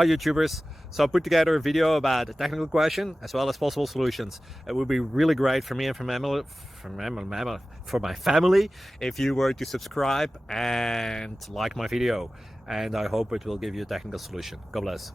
Hi YouTubers! So I put together a video about a technical question as well as possible solutions. It would be really great for me and for my family if you were to subscribe and like my video, and I hope it will give you a technical solution. God bless.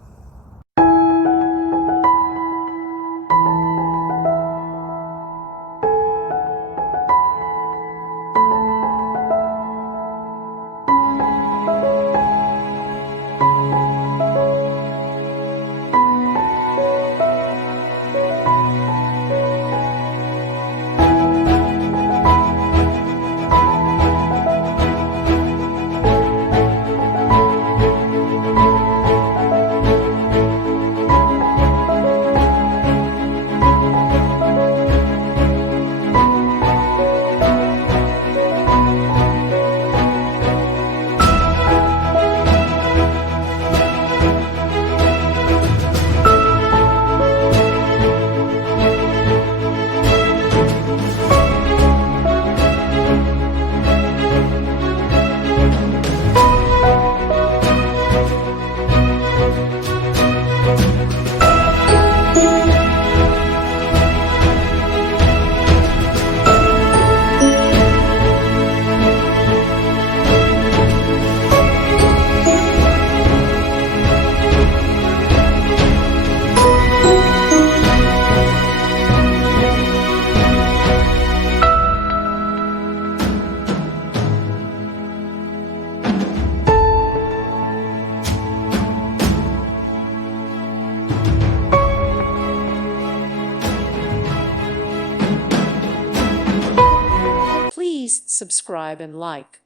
Please subscribe and like.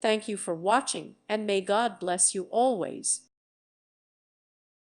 Thank you for watching, and may God bless you always.